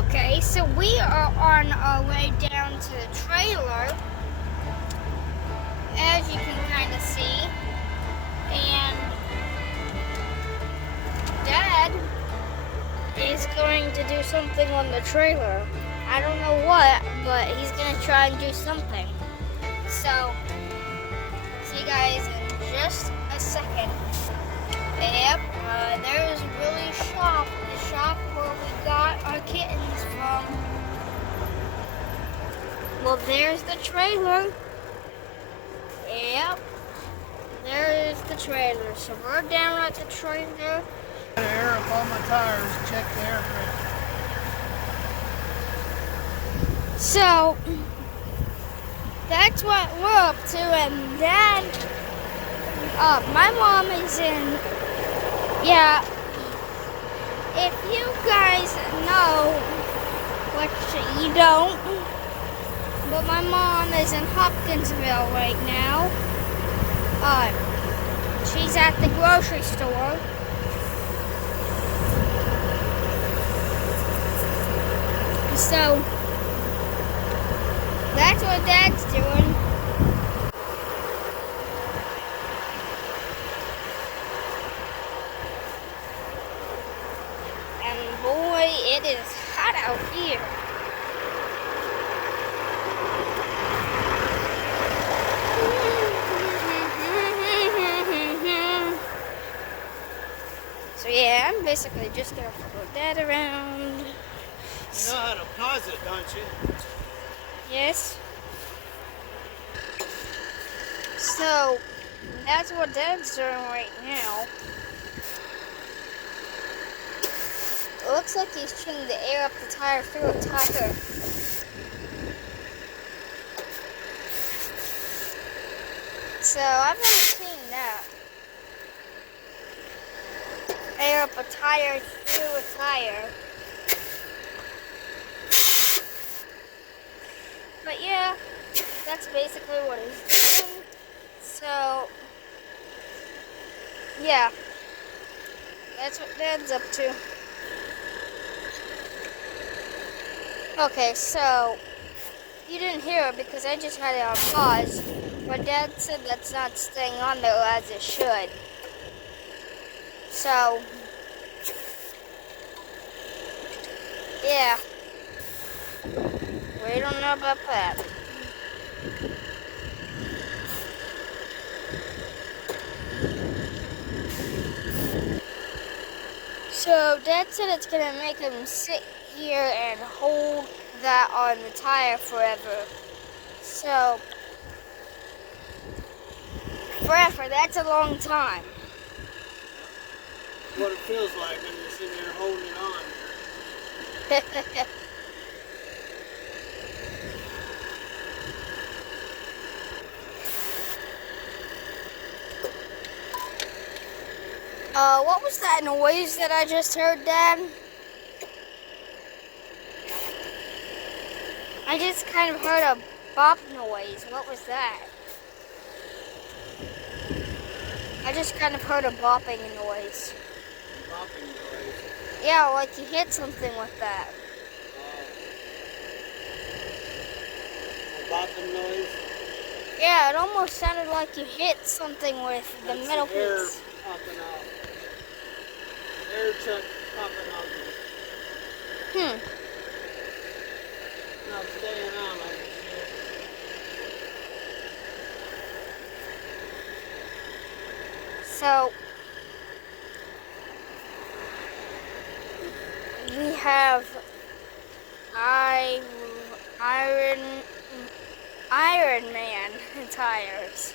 Okay, so we are on our way down to the trailer, as you can kind of see, and Dad is going to do something on the trailer. I don't know what, but he's going to try and do something. So, see you guys in just a second. Yep, there's Willie's shop, the shop where we got our kittens from. Well, there's the trailer. Yep, there's the trailer. So we're down at the trailer. Air up on my tires, check the air pressure. So, that's what we're up to, and Dad, my mom is in, yeah, if you guys know, which you don't, but my mom is in Hopkinsville right now. She's at the grocery store. So, that's what Dad's doing. And boy, it is hot out here. So yeah, I'm basically just gonna follow Dad around. You know how to pause it, don't you? Yes. So, that's what Dad's doing right now. It looks like he's trying to air up the tire through a tire. So, I've never seen that. Air up a tire through a tire. But yeah, that's basically what he's doing. So, yeah, that's what Dad's up to. Okay, so, you didn't hear it because I just had it on pause, but Dad said that's not staying on there as it should. So, yeah, we don't know about that. So Dad said it's gonna make him sit here and hold that on the tire forever. So, forever, that's a long time. What it feels like when you're sitting there holding it on. What was that noise that I just heard, Dad? I just kind of heard a bop noise. What was that? I just kind of heard a bopping noise. Bopping noise. Yeah, like you hit something with that. A bopping noise? Yeah, it almost sounded like you hit something with the That's metal the air piece. popping out. Air chuck popping out. Not staying on like it should. So, we have Iron Man tires.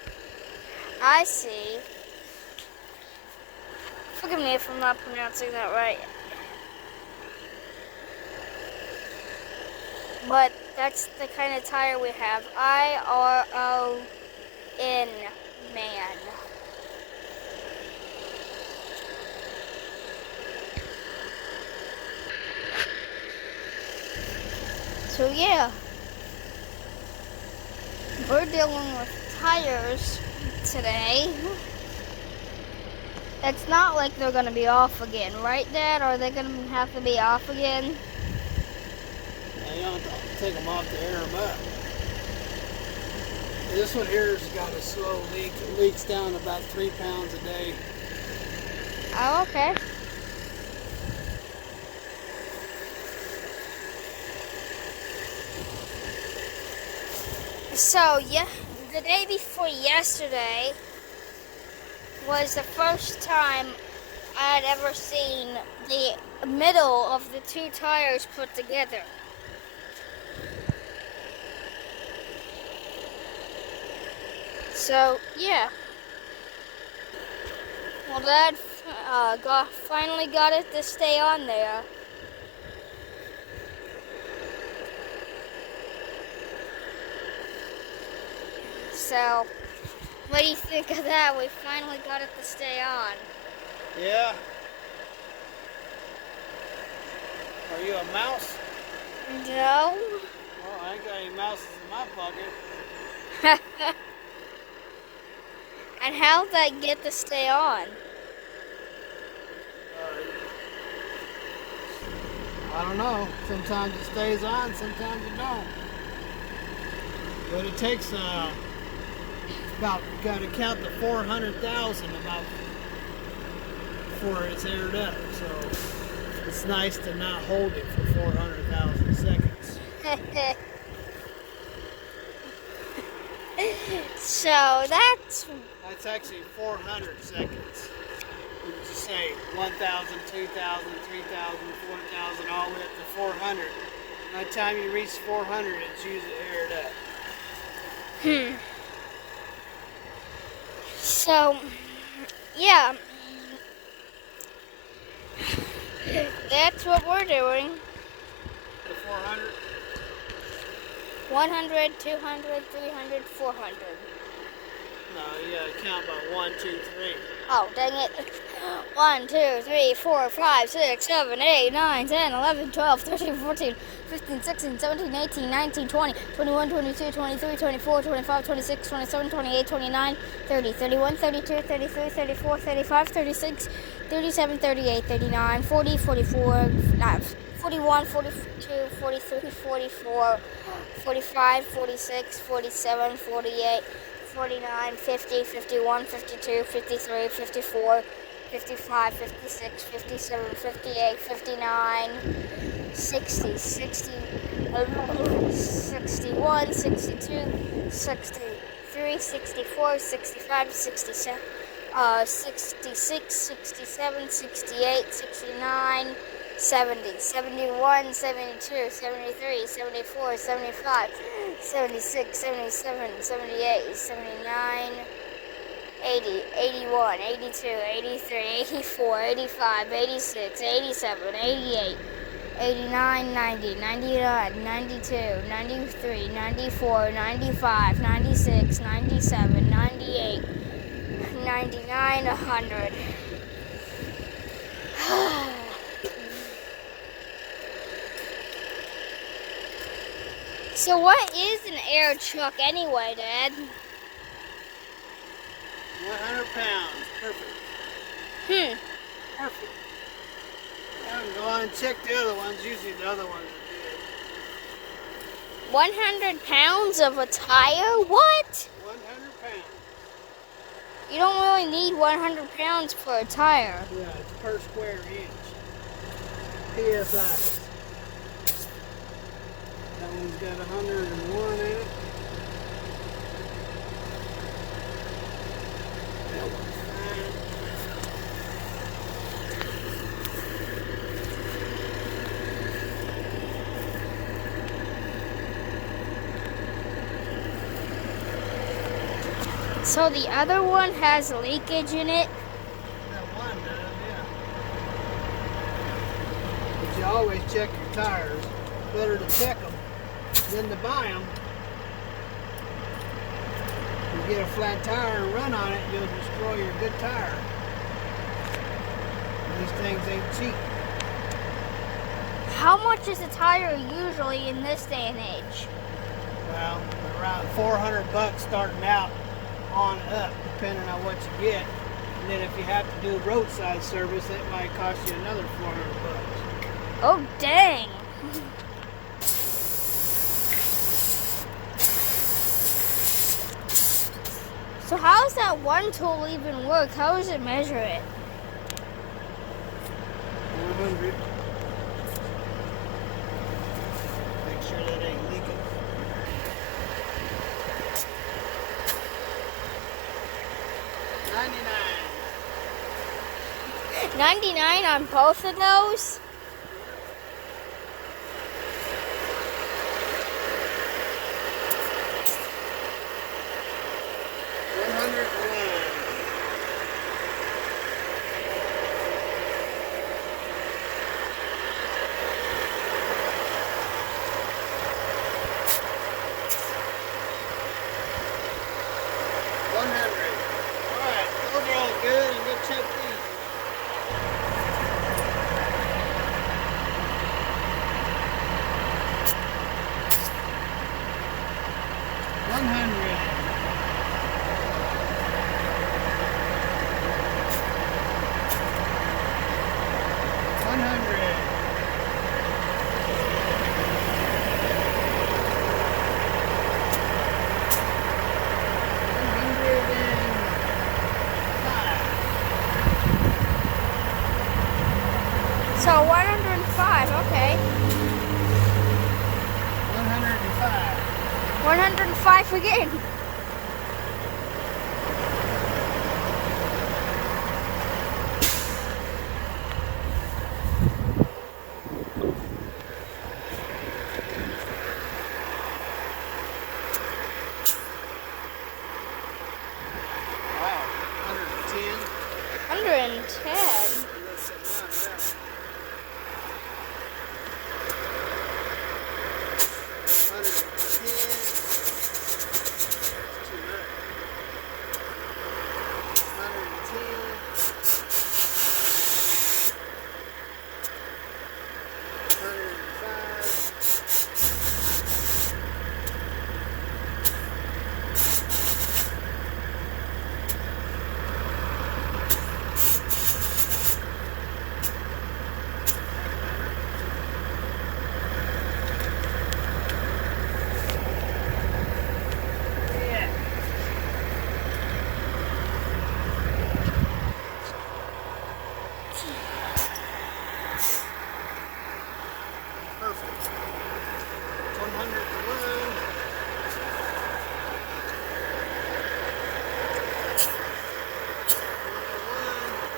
I see. Forgive me if I'm not pronouncing that right. But that's the kind of tire we have. IRON Man. So yeah, we're dealing with tires today. It's not like they're gonna be off again, right, Dad? Are they gonna have to be off again? Take them off to air them up. This one here's got a slow leak. It leaks down about 3 pounds a day. Oh, okay. So, yeah, the day before yesterday was the first time I had ever seen the middle of the two tires put together. So, yeah. Well, Dad finally got it to stay on there. So, what do you think of that? We finally got it to stay on. Yeah. Are you a mouse? No. Well, I ain't got any mouses in my pocket. And how'd that get to stay on? I don't know. Sometimes it stays on, sometimes it don't. But it takes about, got to count to 400,000 about before it's aired up. So it's nice to not hold it for 400,000 seconds. So that's actually 400 seconds. You just say 1,000, 2,000, 3,000, 4,000, all the way up to 400. By the time you reach 400, it's usually aired up. So, yeah. That's what we're doing. The 400? 100, 200, 300, 400. No, you gotta count by 1, 2, 3. Oh, dang it. 1, 2, 3, 4, 5, 6, 7, 8, 9, 10, 11, 12, 13, 14, 15, 16, 17, 18, 19, 20, 21, 22, 23, 24, 25, 26, 27, 28, 29, 30, 31, 32, 33, 34, 35, 36, 37, 38, 39, 40, 44, 41, 42, 43, 44, 45, 46, 47, 48, 49, 50, 51, 52, 53, 54, 55, 56, 57, 58, 59, 60, 61, 62, 63, 64, 65, 67, 66, 67, 68, 69, 70, 71, 72, 73, 74, 75, 76, 77, 78, 79, 80, 81, 82, 83, 84, 85, 86, 87, 88, 89, 90, 91, 92, 93, 94, 95, 96, 97, 98, 99, 100. So what is an air truck anyway, Dad? 100 pounds. Perfect. Perfect. Go on and check the other ones. Usually the other ones are good. 100 pounds of a tire? What? 100 pounds. You don't really need 100 pounds for a tire. Yeah, it's per square inch. PSI. That one's got 101 in it. That one's fine. So the other one has leakage in it? That one does, yeah. But you always check your tires. Better to check them than to buy them. You get a flat tire and run on it, you'll destroy your good tire. These things ain't cheap. How much is a tire usually in this day and age? Well, around 400 bucks starting out on up, depending on what you get. And then if you have to do roadside service, it might cost you another 400 bucks. Oh, dang. So how does that one tool even work? How does it measure it? 100. Make sure that ain't leaking. 99. 99 on both of those? Alright, those are all good, and we'll check these. 100. 100. 105. So 105, okay. 105. 105 again. Wow, 110. 110. Perfect. 101.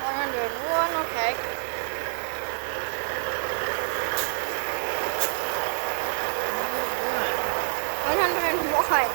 101, okay. 101, okay.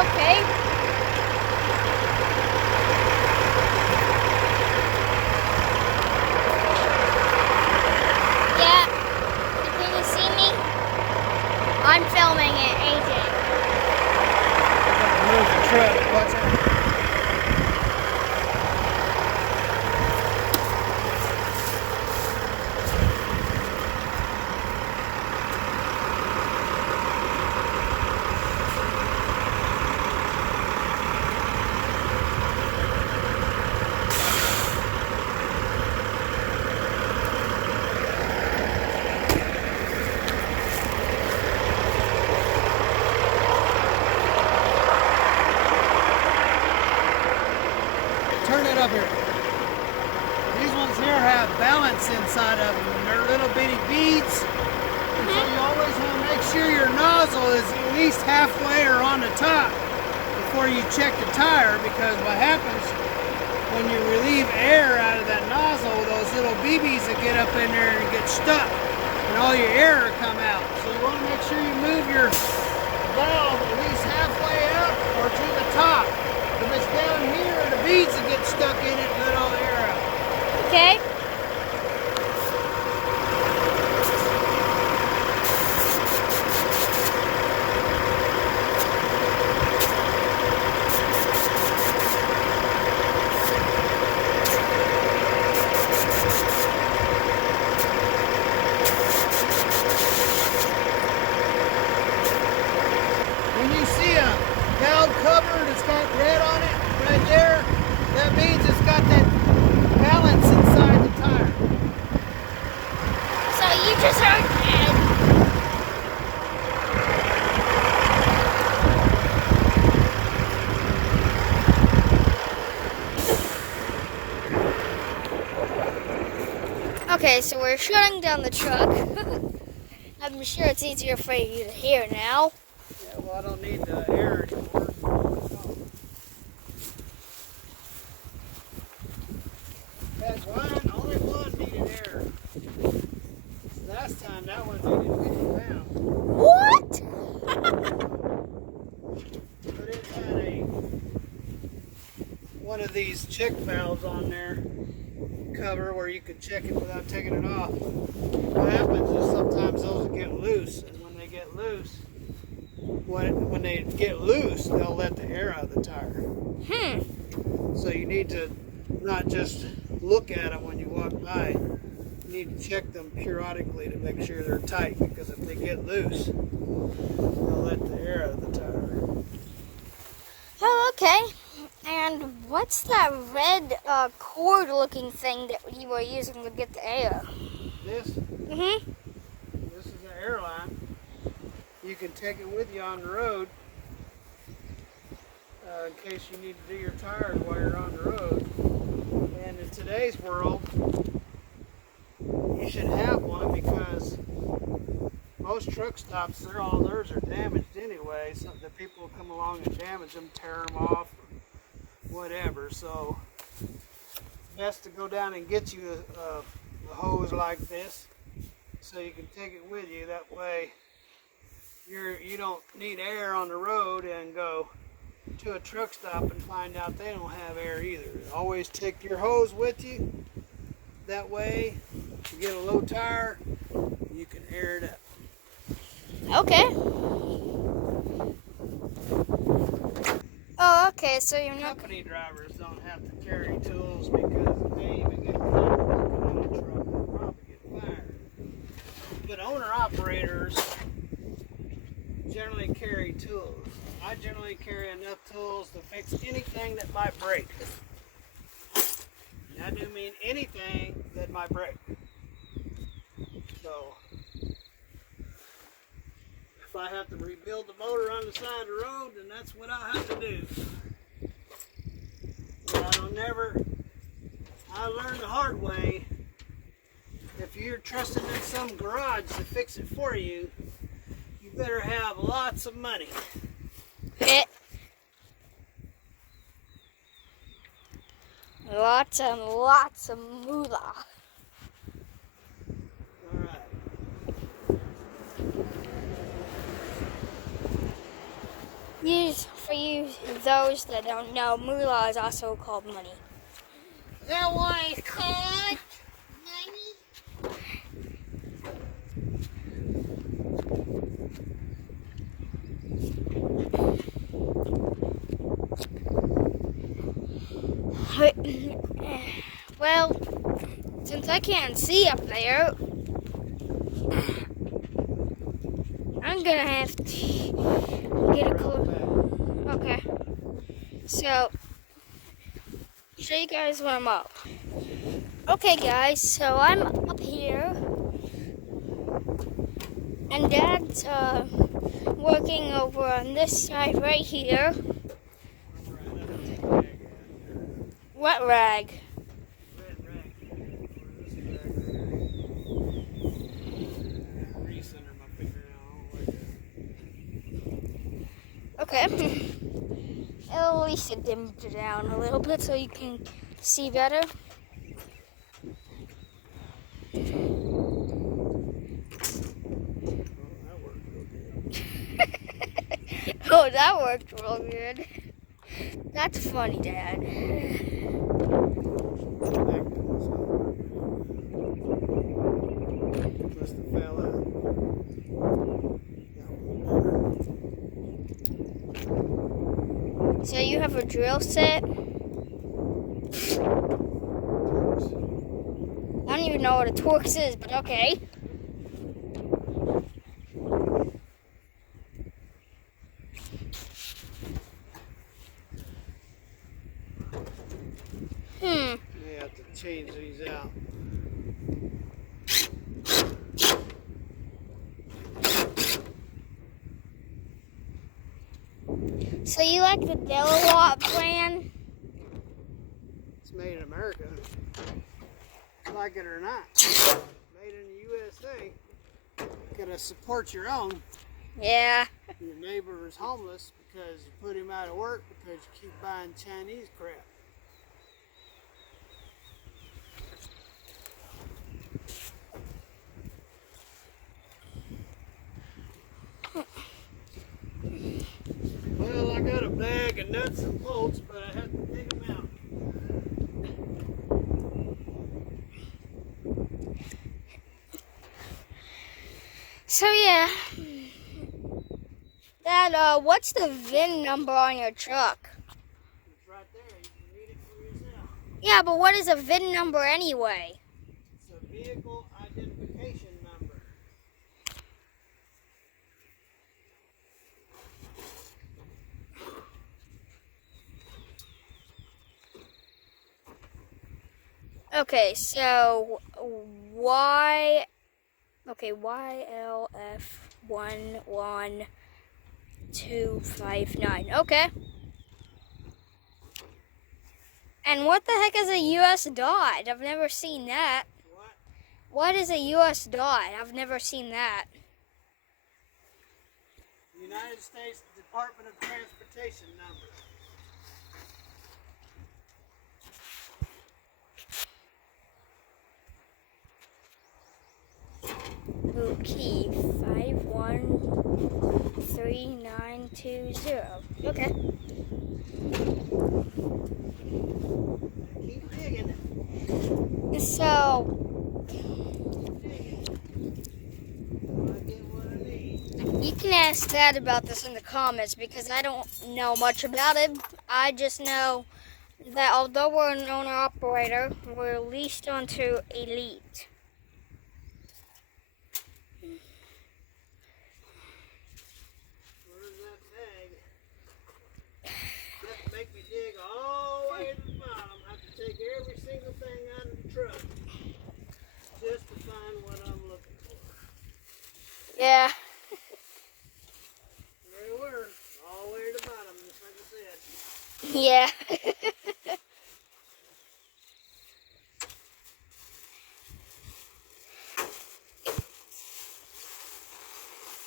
Okay. Yeah. Can you see me? I'm filming it, AJ. Move the truck. Watch out. Turn it up here. These ones here have balance inside of them. They're little bitty beads. And so you always want to make sure your nozzle is at least halfway or on the top. If before you check the tire, because what happens when you relieve air out of that nozzle, those little BBs that get up in there and get stuck, and all your air will come out. So you want to make sure you move your valve at least halfway up or to the top. If it's down here, the beads will get stuck in it and let all the air out. Okay. When you see a valve cover that's got red on it right there, that means it's got that balance inside the tire. So you just heard that. Okay, so we're shutting down the truck. I'm sure it's easier for you to hear now. Yeah, well, I don't need the air anymore. That's only one needed air. Last time that one needed 50 pounds. What? But it had one of these check valves on there, cover, where you could check it without taking it off. What happens is sometimes those will get loose, and when they get loose, they'll let the air out of the tire. So you need to not just look at them when you walk by. You need to check them periodically to make sure they're tight, because if they get loose, they'll let the air out of the tire. Oh, okay. And what's that red cord-looking thing that you were using to get the air? This Mm-hmm. is an airline. You can take it with you on the road in case you need to do your tires while you're on the road. And in today's world, you should have one, because most truck stops, all theirs are damaged anyway. So the people will come along and damage them, tear them off, or whatever. So it's best to go down and get you a hose like this, so you can take it with you. That way you don't need air on the road and go to a truck stop and find out they don't have air either. Always take your hose with you. That way, if you get a low tire, you can air it up. Okay. Oh, okay, so you're not... Company drivers don't have to carry tools, because if they even get caught working on a truck, they'll probably get fired. But owner-operators generally carry tools. I generally carry enough tools to fix anything that might break. And I do mean anything that might break. So, if I have to rebuild the motor on the side of the road, then that's what I have to do. But I learned the hard way, if you're trusting in some garage to fix it for you, you better have lots of money. Lots and lots of moolah. For you, those that don't know, moolah is also called money. Is that why it's called money? Well, since I can't see up there, I'm gonna have to get a close. Okay. So, show you guys where I'm up. Okay, guys. So I'm up here, and Dad's working over on this side right here. What rag? Okay. I'll at least dim it down a little bit so you can see better. Oh, that worked real good. That's funny, Dad. Must have fell out. So you have a drill set? I don't even know what a Torx is, but okay. You have to change these out. So you like the Delawatt plan? It's made in America. Like it or not. Made in the USA. Gotta support your own. Yeah. Your neighbor is homeless because you put him out of work because you keep buying Chinese crap. Well, I got a bag of nuts and bolts, but I have to dig them out. So yeah. Dad, what's the VIN number on your truck? It's right there. You can read it for yourself. Yeah, but what is a VIN number anyway? It's a vehicle identification number. Okay, so YLF11259. Okay. And what the heck is a US dot? I've never seen that. What? What is a US dot? I've never seen that. United States Department of Transportation number. Okay, 513920. Okay. Keep digging. So, I get what I need. you can ask Dad about this in the comments because I don't know much about it. I just know that although we're an owner-operator, we're leased onto Elite. Where's that bag? You have to make me dig all the way to the bottom. I have to take every single thing out of the truck just to find what I'm looking for. Yeah. There we were, all the way to the bottom, just like I said. Yeah.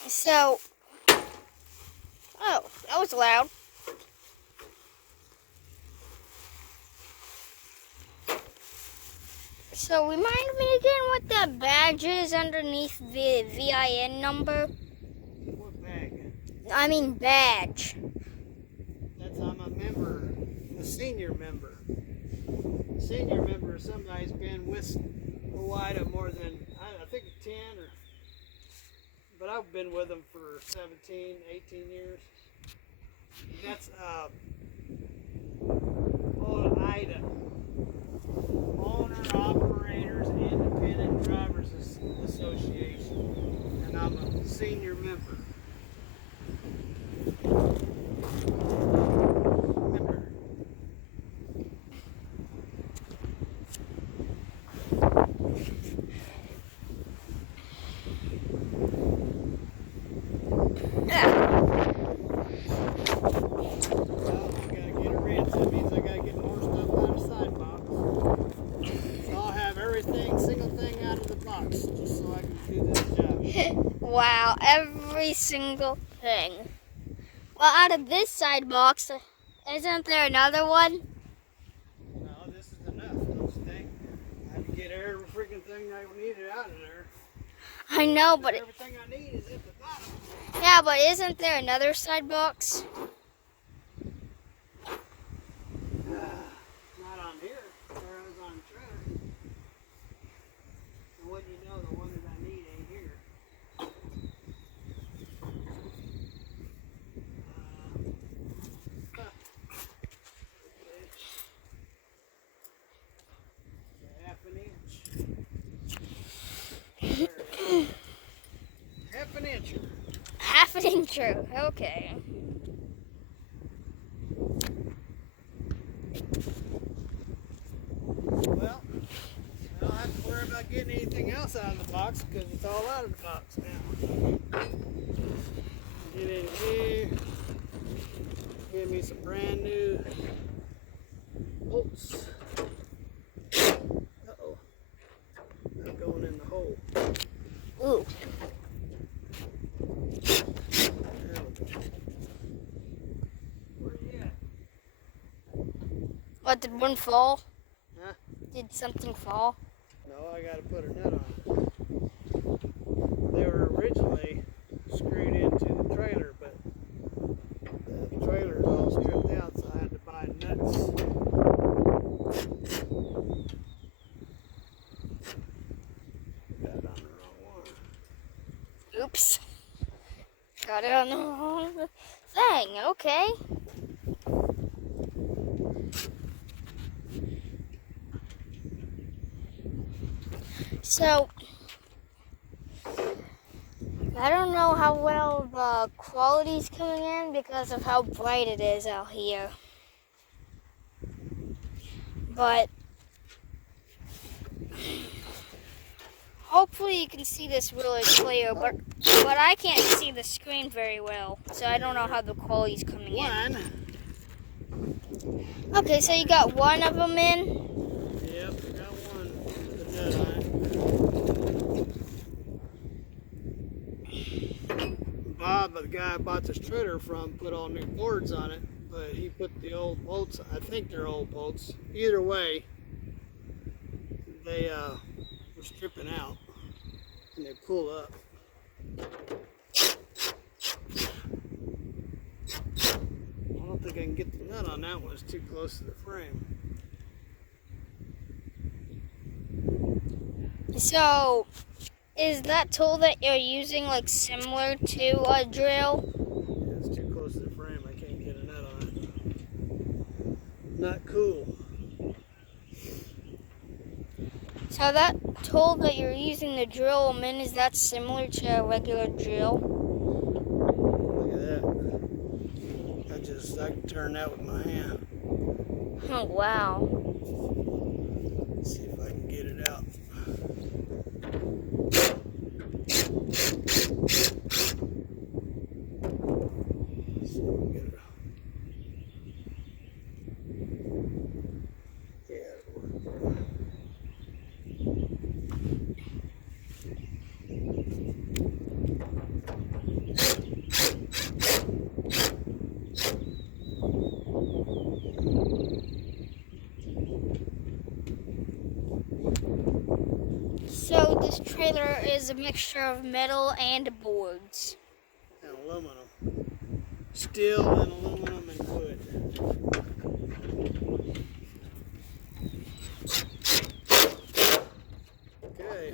So, oh, that was loud. So remind me again what that badge is underneath the VIN number. What bag? I mean badge. That's I'm a member, a senior member. A senior member is somebody who's been with OIDA more than, I think 10 or, but I've been with them for 17, 18 years. That's OIDA. Owner Operators Independent Drivers Association. And I'm a senior member. Wow, every single thing. Well, out of this side box, Isn't there another one? No, this is enough, don't you think? I had to get every freaking thing I needed out of there. I know, but Everything I need is at the bottom. yeah, but isn't there another side box? Not on here, where I was on the trailer. And what you know, the one that I need ain't here. Half an inch. Half an inch. Half an inch. Okay. Well, I don't have to worry about getting anything else out of the box because it's all out of the box now. Get in here. Give me some brand new bolts. Uh-oh. Not going in the hole. Ooh. Where you at? What, did one fall? Huh? Did something fall? No, I got to put a nut on it. They were originally screwed into the trailer, but the trailer is all stripped out, so I had to buy nuts. Got it on the wrong one. Oops. Got it on the wrong thing. Okay. So, I don't know how well the quality's coming in because of how bright it is out here. But hopefully you can see this really clear, but I can't see the screen very well, so I don't know how the quality's coming in. Okay, so you got one of them in? Yep, got one with a nut on it. Bob, the guy I bought this trailer from, put all new boards on it, but he put the old bolts, I think they're old bolts. Either way, they were stripping out and they pull up. I don't think I can get the nut on that one, it's too close to the frame. So, is that tool that you're using like similar to a drill? Yeah, it's too close to the frame, I can't get a nut on it. Not cool. So that tool that you're using to drill them in, is that similar to a regular drill? Look at that. I can turn that with my hand. Oh, wow. Let's see if I can get it out. Let's see if we can get it out. Yeah, it'll work. So this trailer is a mixture of metal and boards. And aluminum. Steel and aluminum and wood. Okay.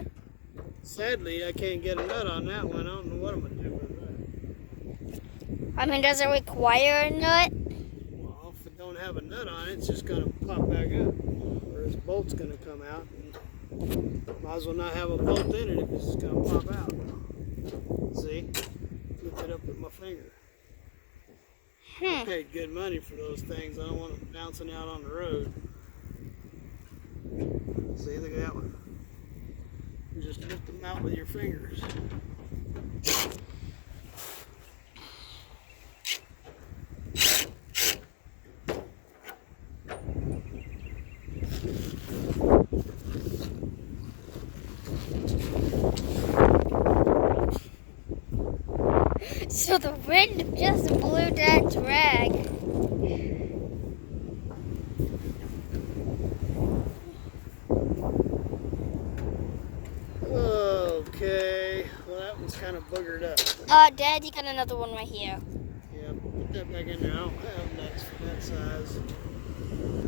Sadly, I can't get a nut on that one. I don't know what I'm going to do with that. I mean, does it require a nut? Well, if it don't have a nut on it, it's just going to pop back up. Or this bolt's going to come out. And might as well not have a bolt in it if it's just going to pop out. See? Lift it up with my finger. I paid good money for those things. I don't want them bouncing out on the road. See, look at that one. You just lift them out with your fingers. So the wind just blew that drag. one's kind of boogered up. Dad, you got another one right here. Yeah, put that back in there. I don't have nuts for that size.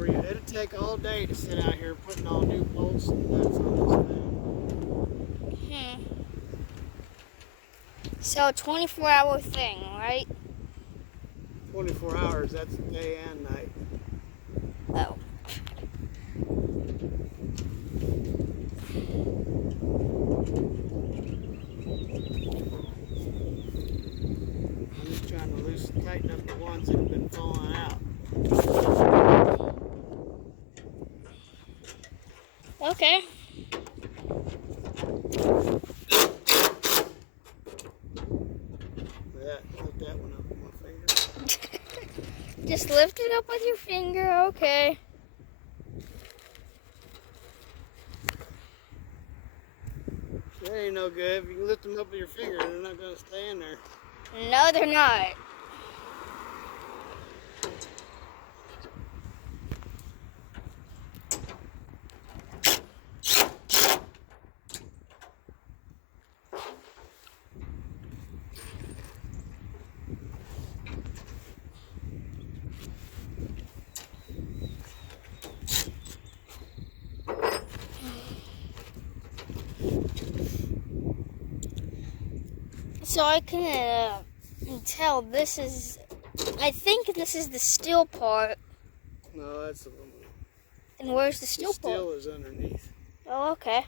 It'll take all day to sit out here putting all new bolts and nuts on this thing. So, 24-hour thing, right? 24 hours, that's day and night. Oh. I'm just trying to tighten up the ones that have been falling out. Okay. Hold that one up with my finger. Just lift it up with your finger, okay. That ain't no good. If you can lift them up with your finger, they're not going to stay in there. No, they're not. So I can tell this is, I think this is the steel part. No, that's the one. And where's the steel part? Steel is underneath. Oh, okay.